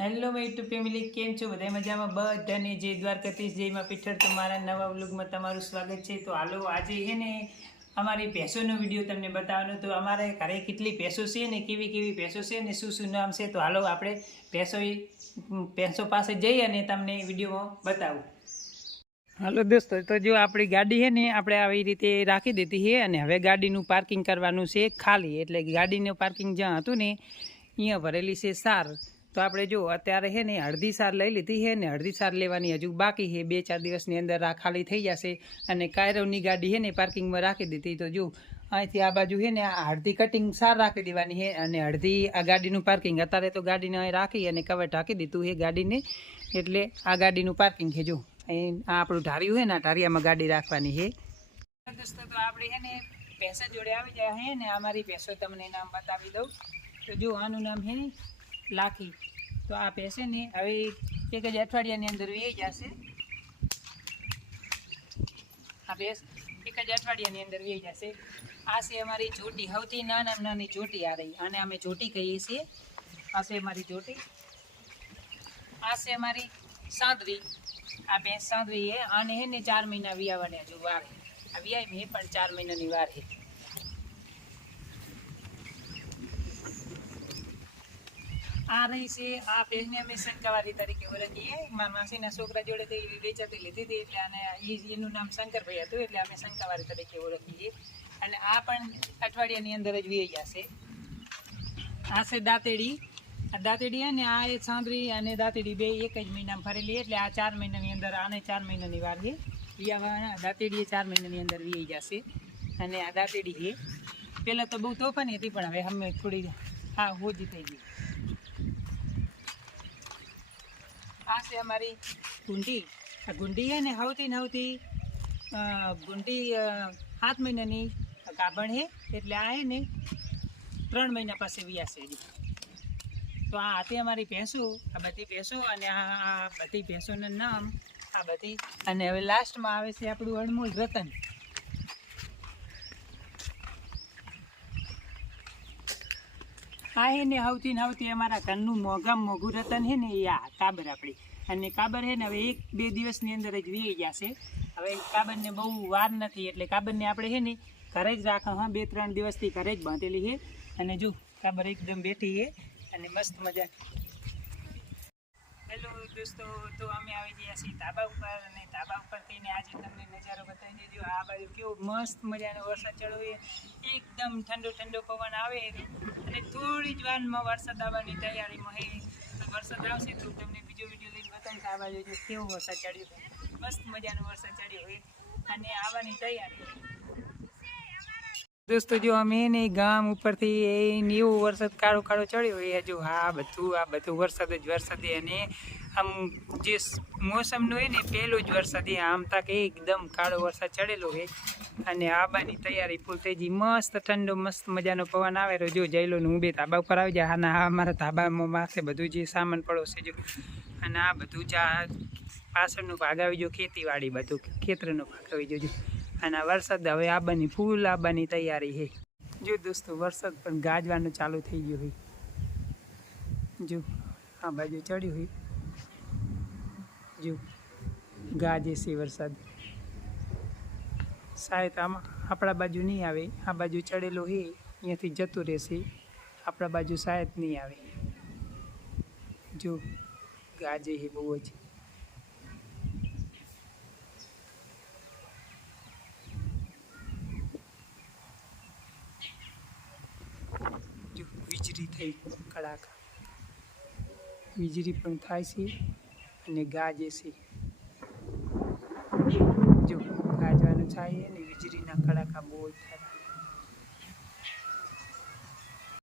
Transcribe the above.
Hello my YouTube family, કેમ છો? બધા મજામાં? બધાને જય દ્વારકાધીશ જયમાં પીઠળ. મારા નવા વ્લોગમાં તમારું સ્વાગત છે. તો હાલો, આજે છે ને અમારી ભેંસોનો વીડિયો તમને બતાવવાનો. તો અમારે ઘરે કેટલી ભેંસો છે ને, કેવી કેવી ભેંસો છે ને, શું શું નામ છે? તો હાલો, આપણે ભેંસો ભેંસો પાસે જઈ અને તમને વિડીયોમાં બતાવું. હાલો દોસ્તો, તો જો આપણી ગાડી છે ને, આપણે આવી રીતે રાખી દીધી છે અને હવે ગાડીનું પાર્કિંગ કરવાનું છે ખાલી. એટલે ગાડીનું પાર્કિંગ જ્યાં હતું ને, અહીંયા ભરેલી છે સાર. તો આપણે જો, અત્યારે છે ને અડધી સાર લઈ લીધી છે ને અડધી સાર લેવાની હજુ બાકી છે બે ચાર દિવસની અંદર આ ખાલી થઈ જશે અને કાયરવની ગાડી છે ને પાર્કિંગમાં રાખી દીધી. તો જો, અહીંથી આ બાજુ છે ને આ અડધી કટિંગ સાર રાખી દેવાની છે અને અડધી આ ગાડીનું પાર્કિંગ અત્યારે તો ગાડીને અહીં રાખી અને કવર ઢાંકી દીધું છે ગાડીને. એટલે આ ગાડીનું પાર્કિંગ છે જો. અહીં આ આપણું ઢાર્યું છે ને આ ઢારિયામાં ગાડી રાખવાની છે દોસ્તો, તો આપણે છે ને જોડે આવી જાય છે ને અમારી ભેંસો તમને નામ બતાવી દઉં. તો જો, આનું નામ છે લાખી. તો આ ભેંસે ને હવે એક જ અઠવાડિયાની અંદર વી જશે. આ ભેંસ એક જ અઠવાડિયાની અંદર વી જશે. આ છે અમારી ચોટી સૌથી નાના નાની ચોટી આ રહી. આને અમે ચોટી કહીએ છીએ. આ છે અમારી ચોટી આ છે અમારી સાંદરી. આ ભેંસ સાંદરી છે. આને હે ને ચાર મહિના વિયાવાની હજુ વાર આ વિયાય મેં પણ ચાર મહિનાની વાર છે આ રહી છે, આ ભેંસને અમે શંકરવારી તરીકે ઓળખીએ. મારા માસીના છોકરા જોડે તે વેચાતી લીધી હતી, એટલે અને એનું નામ શંકરભાઈ હતું, એટલે અમે શંકરવારી તરીકે ઓળખીએ. અને આ પણ અઠવાડિયાની અંદર જ વી જશે. આ છે દાંતેડી. આ દાંતેડી અને આ એ સાંદરી અને દાંતેડી બે એક જ મહિનામાં ફરેલી એટલે આ ચાર મહિનાની અંદર, આને ચાર મહિનાની વાર છે. વિયાવાના દાંતેડી ચાર મહિનાની અંદર વી જશે. અને આ દાંતેડી છે પહેલાં તો બહુ તોફાની હતી, પણ હવે અમે થોડી, હા હોજી થઈ ગઈ. આ છે અમારી ગુંડી. આ ગુંડી છે ને હવતી નવતી ગુંડી સાત મહિનાની ગાભણ છે એટલે આ હે ને ત્રણ મહિના પાસે વ્યાસે તો આ હતી અમારી ભેંસો, આ બધી ભેંસો અને આ બધી ભેંસોના નામ આ બધી. અને હવે લાસ્ટમાં આવે છે આપણું અણમોલ રતન. આ હે ને સૌથી ને સૌથી અમારા ઘરનું મોઘામાં મોઘું રતન છે ને એ આ કાબર આપણી અને કાબર છે ને હવે એક બે દિવસની અંદર જ વી છે હવે કાબરને બહુ વાર નથી, એટલે કાબરને આપણે હે ને ઘરે જ રાખો હા, બે ત્રણ દિવસથી ઘરે જ બાંધેલી છે અને જો, કાબર એકદમ બેઠી છે અને મસ્ત મજા હેલો દોસ્તો, તો અમે આવી ગયા છીએ ધાબા ઉપર અને ધાબા ઉપર થઈને આજે તમને નજારો બતાવી દેજો. આ બાજુ કેવો મસ્ત મજાનો વરસાદ ચડ્યો એકદમ ઠંડો ઠંડો પવન આવે. અને થોડી જ વારમાં વરસાદ આવવાની તૈયારીમાં હે. તો વરસાદ આવશે તો તમને બીજો વીડિયો લઈને બતાવીશ આ બાજુ કેવો વરસાદ ચડ્યો મસ્ત મજાનો વરસાદ ચડ્યો હોય અને આવવાની તૈયારી. દોસ્તો, જો અમે ને ગામ ઉપરથી એ નેવું વરસાદ કાળો કાળો ચડ્યો એ હજુ આ બધું આ બધું વરસાદ જ વરસાદે અને આમ જે મોસમનું હોય ને પહેલો જ વરસાદ એ આમ તક એકદમ કાળો વરસાદ ચડેલો હોય અને આબાની તૈયારી ફૂલ થઈ ગઈ. મસ્ત ઠંડો, મસ્ત મજાનો પવન આવે. રહ્યો જો જઈલો ને હું બે ધાબા ઉપર આવી જાય અને આ મારા ધાબામાં માથે બધું જે સામાન પડોશે જો અને આ બધું આ પાછળનો ભાગ આવી જો ખેતીવાડી બધું. ખેતરનો ભાગ આવી જોજો અને આ વરસાદ હવે આબાની ફૂલ આબાની તૈયારી છે. જો દોસ્તો, વરસાદ પણ ગાજવાનું ચાલુ થઈ ગયું હોય જો, આ બાજુ ચડ્યું હોય જો ગાજે છે વરસાદ. શાયદ આમાં આપણા બાજુ નહીં આવે. આ બાજુ ચડેલો છે અહીંયાથી જતું રહેશે. આપણા બાજુ શાયદ નહીં આવે. જો ગાજે છે બહુ જો વીજળી થઈ કડાકા. વીજળી પણ થાય છે. અને ગાજે છે જો ગાજવાનું થાય અને વીજળીના કડાકા બહુ જ થાય